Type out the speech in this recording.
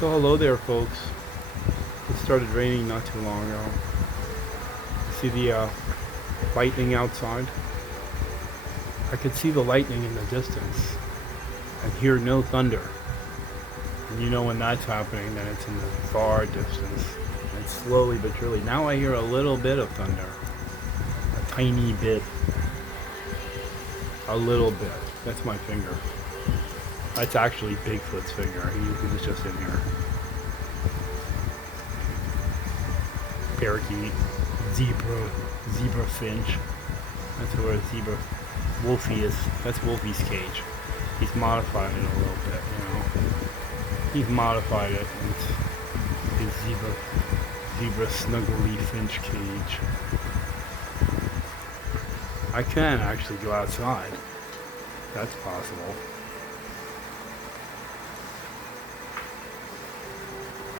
So hello there, folks. It started raining not too long ago. See the lightning outside? I could see the lightning in the distance and hear no thunder. And you know when that's happening, then it's in the far distance. And slowly but surely. Now I hear a little bit of thunder. A tiny bit. A little bit. That's my finger. That's actually Bigfoot's finger. He was just in here. Parakeet, zebra finch. That's where Wolfie is. That's Wolfie's cage. He's modified it a little bit, you know. He's modified it. It's his zebra snuggly finch cage. I can actually go outside. That's possible.